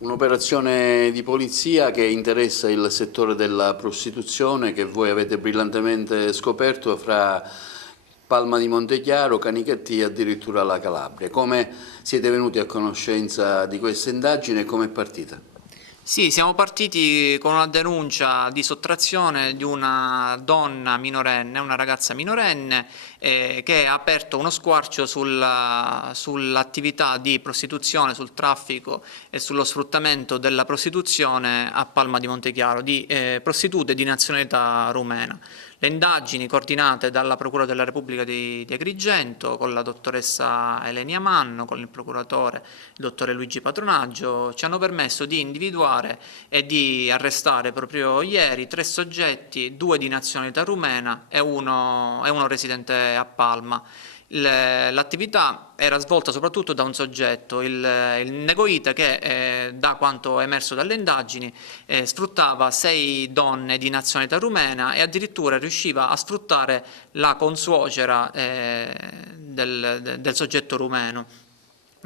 Un'operazione di polizia che interessa il settore della prostituzione che voi avete brillantemente scoperto fra Palma di Montechiaro, Canicattì e addirittura la Calabria. Come siete venuti a conoscenza di questa indagine e come è partita? Sì, siamo partiti con una denuncia di sottrazione di una donna minorenne, una ragazza minorenne, che ha aperto uno squarcio sull'attività di prostituzione, sul traffico e sullo sfruttamento della prostituzione a Palma di Montechiaro, di prostitute di nazionalità rumena. Le indagini coordinate dalla Procura della Repubblica di Agrigento, con la dottoressa Elenia Manno, con il procuratore il dottore Luigi Patronaggio, ci hanno permesso di individuare e di arrestare proprio ieri 3 soggetti, 2 di nazionalità rumena e uno residente a Palma. L'attività era svolta soprattutto da un soggetto, il Negoita, che da quanto è emerso dalle indagini sfruttava 6 donne di nazionalità rumena e addirittura riusciva a sfruttare la consuocera del soggetto rumeno.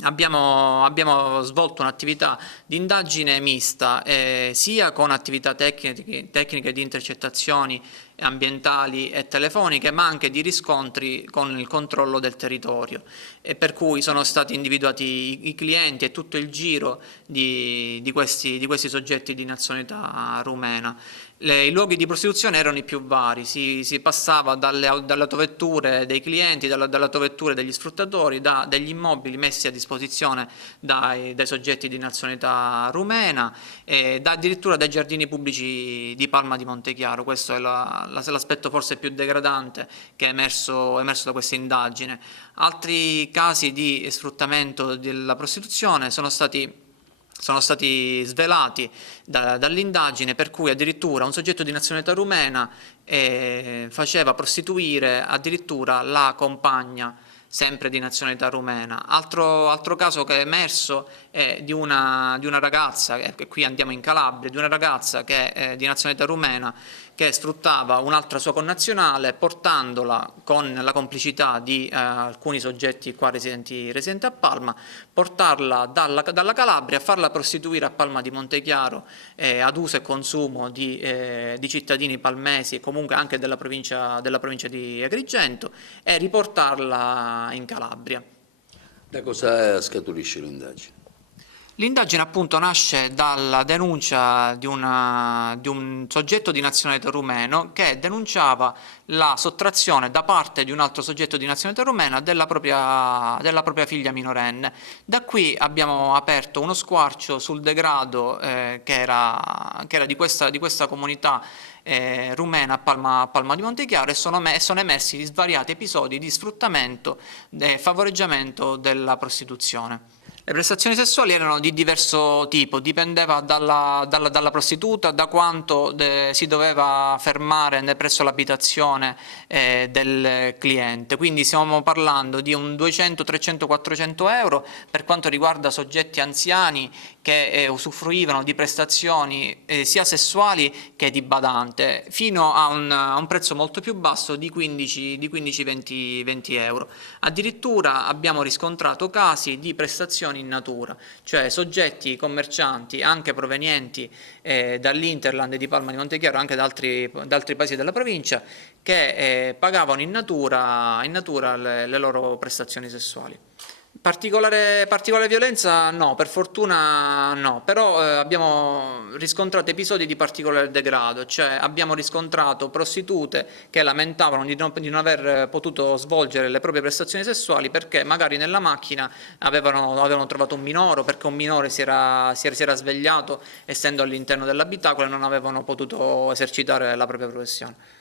Abbiamo svolto un'attività di indagine mista, sia con attività tecniche di intercettazioni ambientali e telefoniche, ma anche di riscontri con il controllo del territorio, e per cui sono stati individuati i clienti e tutto il giro di questi soggetti di nazionalità rumena. I luoghi di prostituzione erano i più vari, si passava dalle autovetture dei clienti, dalle autovetture degli sfruttatori, degli immobili messi a disposizione dai soggetti di nazionalità rumena, e addirittura dai giardini pubblici di Palma di Montechiaro. Questo è l'aspetto forse più degradante che è emerso da questa indagine. Altri casi di sfruttamento della prostituzione sono stati svelati dall'indagine, per cui addirittura un soggetto di nazionalità rumena faceva prostituire addirittura la compagna, sempre di nazionalità rumena. Altro caso che è emerso è di una ragazza, e qui andiamo in Calabria, di una ragazza che è di nazionalità rumena, che sfruttava un'altra sua connazionale, portandola, con la complicità di alcuni soggetti qua residenti a Palma, portarla dalla Calabria, farla prostituire a Palma di Montechiaro ad uso e consumo di cittadini palmesi e comunque anche della provincia di Agrigento, e riportarla in Calabria. Da cosa scaturisce l'indagine? L'indagine appunto nasce dalla denuncia di un soggetto di nazionalità rumeno che denunciava la sottrazione da parte di un altro soggetto di nazionalità rumena della propria figlia minorenne. Da qui abbiamo aperto uno squarcio sul degrado che era di questa comunità rumena a Palma di Montechiaro, e sono emersi svariati episodi di sfruttamento e favoreggiamento della prostituzione. Le prestazioni sessuali erano di diverso tipo, dipendeva dalla prostituta, da quanto si doveva fermare presso l'abitazione del cliente. Quindi stiamo parlando di un 200, 300, 400 euro per quanto riguarda soggetti anziani che usufruivano di prestazioni sia sessuali che di badante, fino a un prezzo molto più basso di 15-20 euro. Addirittura abbiamo riscontrato casi di prestazioni in natura, cioè soggetti commercianti anche provenienti dall'Interland di Palma di Montechiaro, anche da altri paesi della provincia, che pagavano in natura le loro prestazioni sessuali. Particolare violenza no, per fortuna no, però abbiamo riscontrato episodi di particolare degrado, cioè abbiamo riscontrato prostitute che lamentavano di non aver potuto svolgere le proprie prestazioni sessuali perché magari nella macchina avevano trovato un minore, o perché un minore si era svegliato essendo all'interno dell'abitacolo e non avevano potuto esercitare la propria professione.